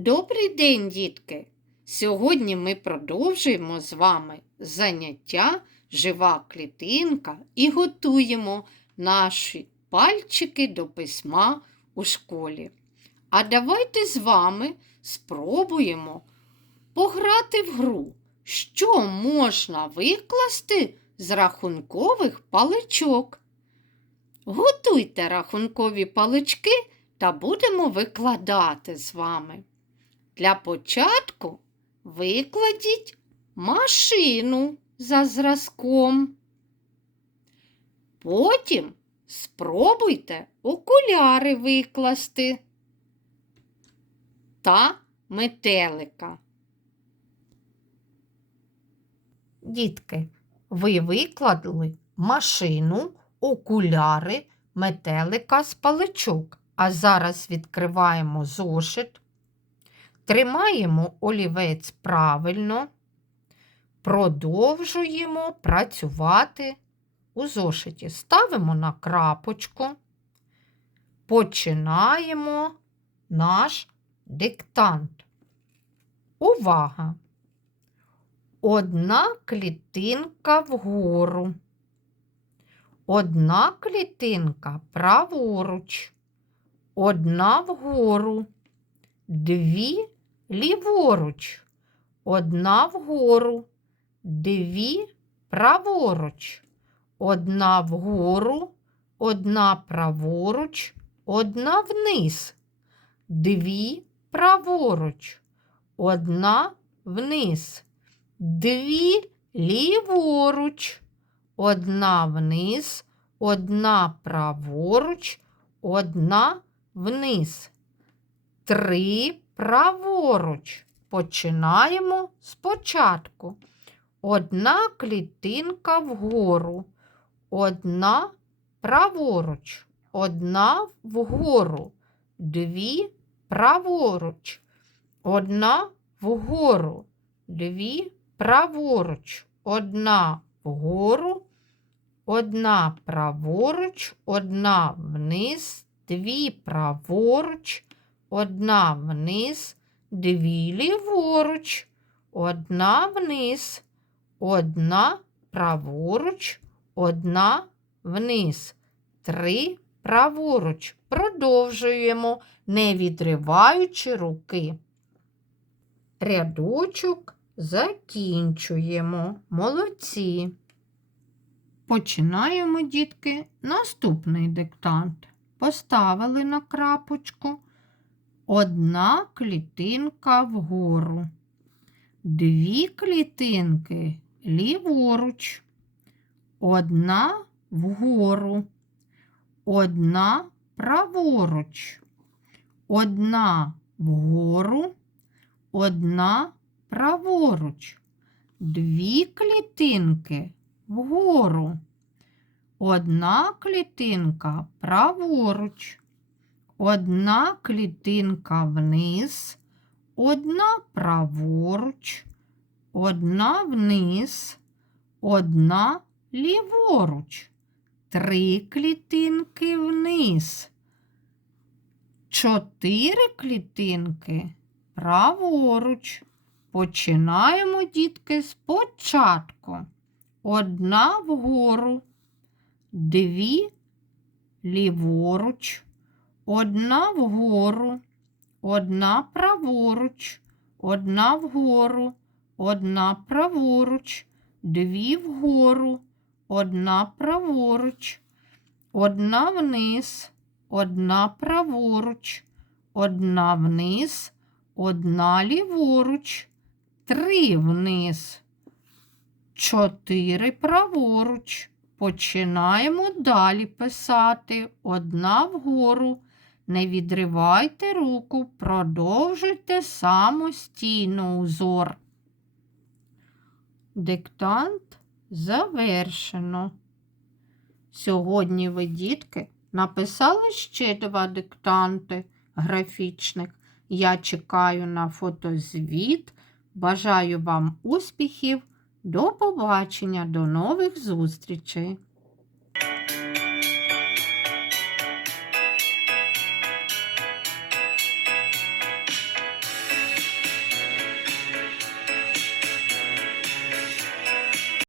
Добрий день, дітки! Сьогодні ми продовжуємо з вами заняття жива клітинка і готуємо наші пальчики до письма у школі. А давайте з вами спробуємо пограти в гру, що можна викласти з рахункових паличок. Готуйте рахункові палички та будемо викладати з вами. Для початку викладіть машину за зразком. Потім спробуйте окуляри викласти та метелика. Дітки, ви викладали машину, окуляри, метелика з паличок. А зараз відкриваємо зошит, тримаємо олівець правильно, продовжуємо працювати у зошиті. Ставимо на крапочку, починаємо наш диктант. Увага! Одна клітинка вгору. Одна клітинка праворуч одна вгору, дві ліворуч, одна вгору, дві праворуч, одна вгору, одна праворуч, одна вниз, дві праворуч, одна вниз, дві ліворуч, одна вниз, одна праворуч, одна вниз. Три праворуч. Починаємо спочатку. Одна клітинка вгору, одна праворуч, одна вгору, дві праворуч, одна вгору, дві праворуч, одна вгору, одна праворуч, одна вниз, дві праворуч, одна вниз, дві ліворуч, одна вниз, одна праворуч, одна вниз, три праворуч. Продовжуємо, не відриваючи руки. Рядочок закінчуємо. Молодці. Починаємо, дітки, наступний диктант поставили на крапочку. Одна клітинка вгору, дві клітинки ліворуч, одна вгору, одна праворуч, одна вгору, одна праворуч, дві клітинки вгору. Одна клітинка праворуч, одна клітинка вниз, одна праворуч, одна вниз, одна ліворуч, три клітинки вниз, чотири клітинки праворуч. Починаємо, дітки, спочатку. Одна вгору дві ліворуч, одна вгору, одна праворуч, одна вгору, одна праворуч, дві вгору, одна праворуч, одна вниз, одна праворуч, одна вниз, одна ліворуч, три вниз, чотири праворуч. Починаємо далі писати одна вгору. Не відривайте руку, продовжуйте самостійно узор. Диктант завершено. Сьогодні ви, дітки, написали ще два диктанти графічних. Я чекаю на фотозвіт. Бажаю вам успіхів! До побачення, до нових зустрічей!